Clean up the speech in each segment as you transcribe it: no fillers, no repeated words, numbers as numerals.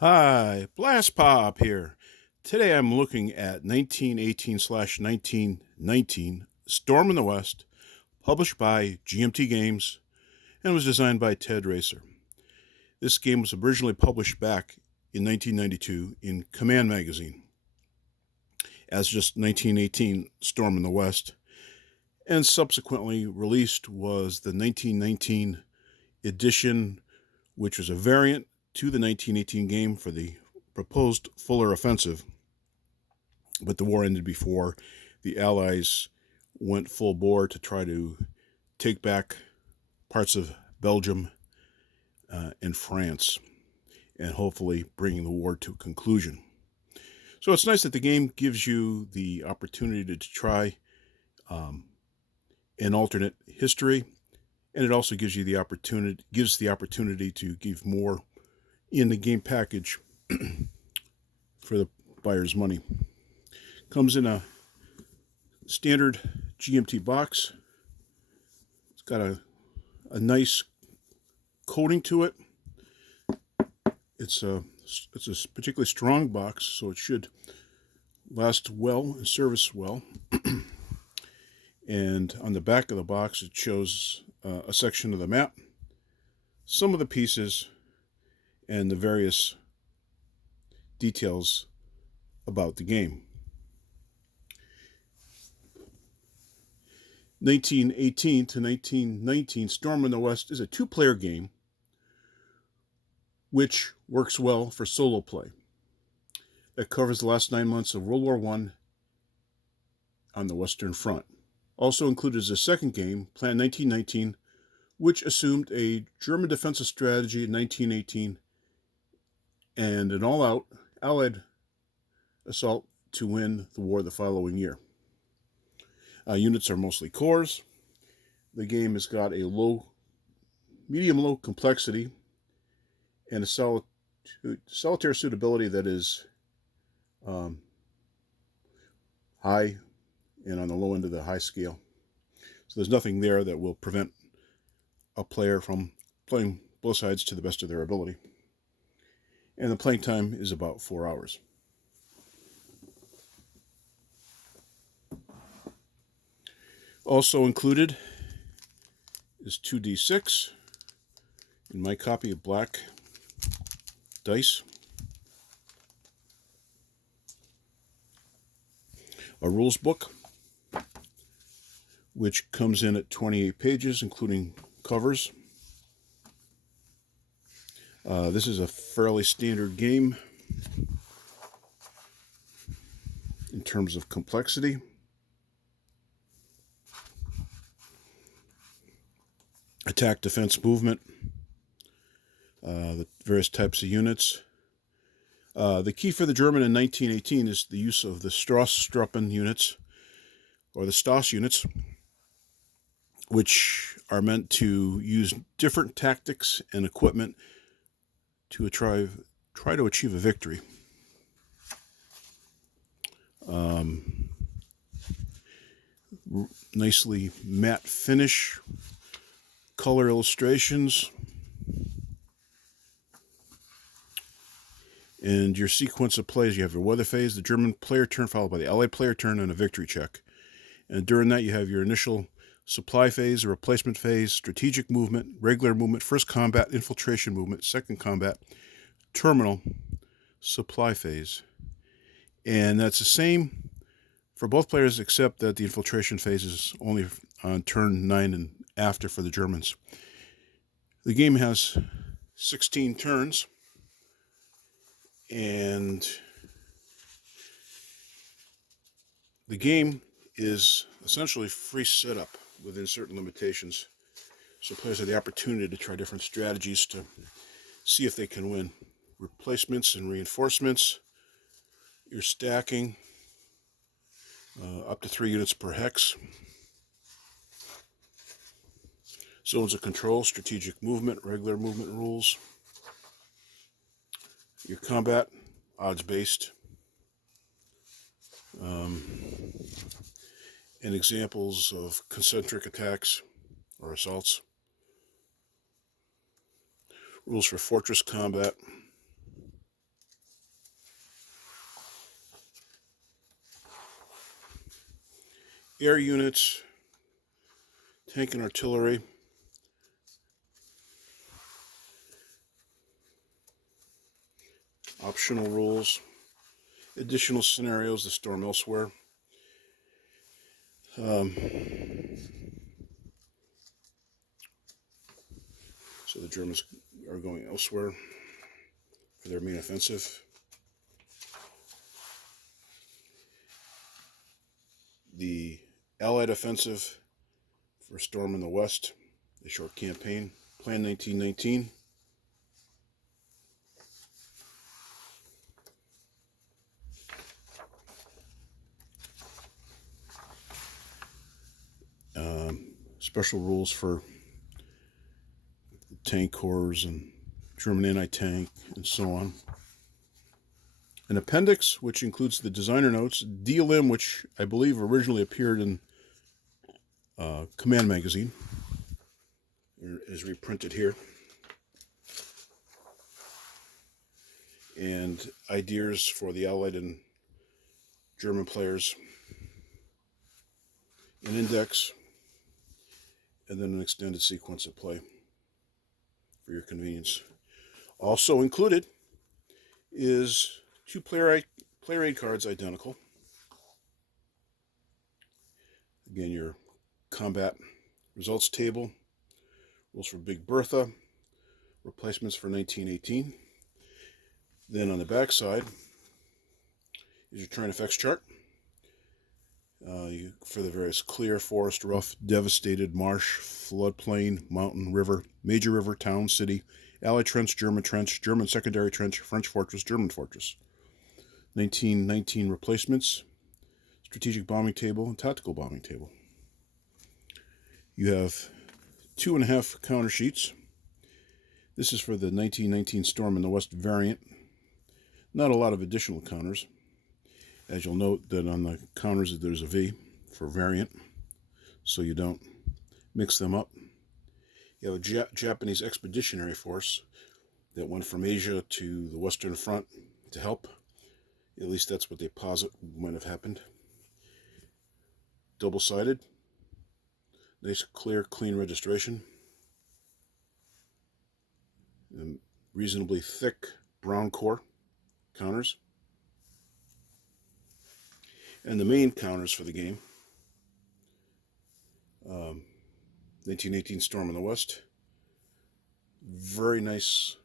Hi, Blastpop here. Today I'm looking at 1918/1919 Storm in the West, published by GMT Games and was designed by Ted Raicer. This game was originally published back in 1992 in Command Magazine as just 1918 Storm in the West, and subsequently released was the 1919 edition, which was a variant to the 1918 game for the proposed Fuller Offensive. But the war ended before the Allies went full bore to try to take back parts of Belgium and France, and hopefully bringing the war to a conclusion. So it's nice that the game gives you the opportunity to try an alternate history, and it also gives the opportunity to give more in the game package for the buyer's money. Comes in a standard GMT box. It's got a nice coating to it. It's a particularly strong box, so it should last well and service well. And on the back of the box, it shows a section of the map, some of the pieces, and the various details about the game. 1918 to 1919 Storm in the West is a two-player game which works well for solo play. It covers the last 9 months of World War I on the Western Front. Also included is a second game, Plan 1919, which assumed a German defensive strategy in 1918 and an all-out Allied assault to win the war the following year. Units are mostly cores. The game has got a medium-low complexity and a solitaire suitability that is high and on the low end of the high scale. So there's nothing there that will prevent a player from playing both sides to the best of their ability. And the playing time is about 4 hours. Also included is 2d6 in my copy of black dice, a rules book which comes in at 28 pages including covers. This is a fairly standard game in terms of complexity. Attack, defense, movement, the various types of units. The key for the German in 1918 is the use of the Strasstruppen units, or the Stoss units, which are meant to use different tactics and equipment to try to achieve a victory. Nicely matte finish, color illustrations, and your sequence of plays. You have your weather phase, the German player turn, followed by the Allied player turn, and a victory check. And during that, you have your initial supply phase, a replacement phase, strategic movement, regular movement, first combat, infiltration movement, second combat, terminal, supply phase. And that's the same for both players, except that the infiltration phase is only on turn 9 and after for the Germans. The game has 16 turns, and the game is essentially free setup within certain limitations. So players have the opportunity to try different strategies to see if they can win. Replacements and reinforcements, your stacking, up to 3 units per hex. Zones of control, strategic movement, regular movement rules. Your combat, odds-based. And examples of concentric attacks or assaults. Rules for fortress combat. air units, tank and artillery, optional rules, additional scenarios to storm elsewhere. So the Germans are going elsewhere for their main offensive. The Allied offensive for storm in the west, a short campaign, Plan 1919. Special rules for tank corps and German anti-tank and so on. An appendix, which includes the designer notes, DLM, which I believe originally appeared in Command Magazine, is reprinted here. And ideas for the Allied and German players. An index, and then an extended sequence of play for your convenience. Also included is 2 player aid cards, identical. Again, your combat results table, rules for Big Bertha, replacements for 1918. Then on the back side is your terrain effects chart. For the various clear, forest, rough, devastated, marsh, floodplain, mountain, river, major river, town, city, Allied trench, German secondary trench, French fortress, German fortress. 1919 replacements, strategic bombing table, and tactical bombing table. You have 2.5 counter sheets. This is for the 1919 Storm in the West variant. Not a lot of additional counters. As you'll note that on the counters there's a V for variant, so you don't mix them up. You have a Japanese expeditionary force that went from Asia to the Western Front to help. At least that's what they posit might have happened. Double-sided. Nice, clear, clean registration. And reasonably thick brown core counters. And the main counters for the game. 1918 Storm in the West. Very nice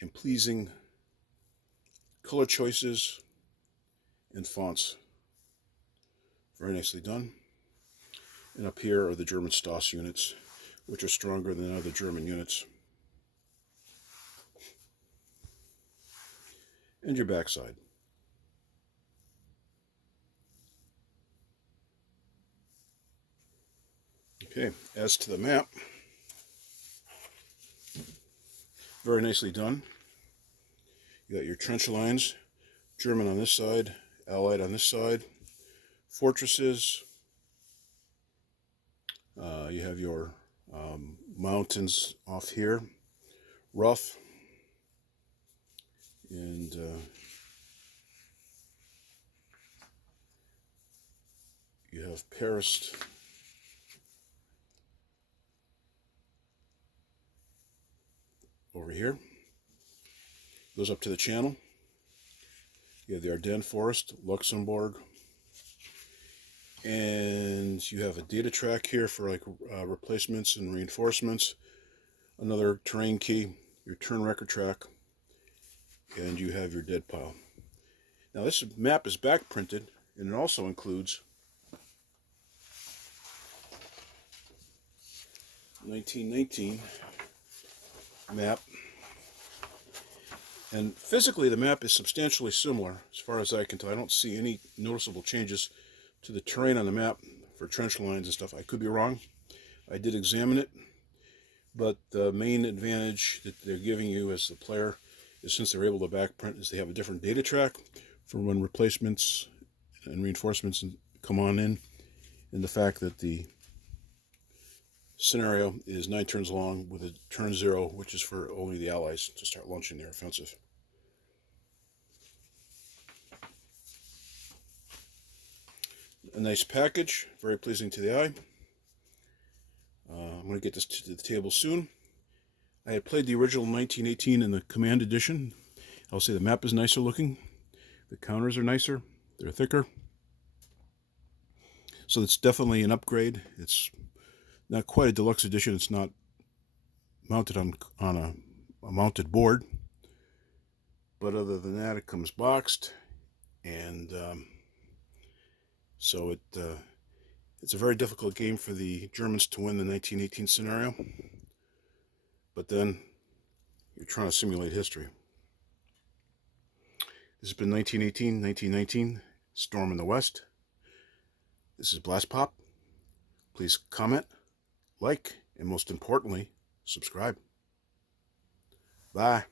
and pleasing color choices and fonts. Very nicely done. And up here are the German Stoss units, which are stronger than other German units. And your backside. Okay, as to the map, very nicely done. You got your trench lines, German on this side, Allied on this side, fortresses. You have your mountains off here, rough, and you have Paris over here. Goes up to the Channel. You have the Ardennes Forest, Luxembourg, and you have a data track here for like replacements and reinforcements, another terrain key, your turn record track, and you have your dead pile. Now this map is back printed, and it also includes 1919 map. And physically the map is substantially similar as far as I can tell. I don't see any noticeable changes to the terrain on the map for trench lines and stuff. I could be wrong. I did examine it, but the main advantage that they're giving you as the player is, since they're able to back print, is they have a different data track for when replacements and reinforcements come on in, and the fact that the scenario is 9 turns long with a turn 0, which is for only the Allies to start launching their offensive. A nice package, very pleasing to the eye. I'm going to get this to the table soon. I had played the original 1918 in the Command Edition. I'll say the map is nicer looking. The counters are nicer. They're thicker. So it's definitely an upgrade. It's not quite a deluxe edition. It's not mounted on a mounted board. But other than that, it comes boxed. And so it's a very difficult game for the Germans to win the 1918 scenario. But then you're trying to simulate history. This has been 1918, 1919, Storm in the West. This is Blastpop. Please comment, like, and most importantly, subscribe. Bye.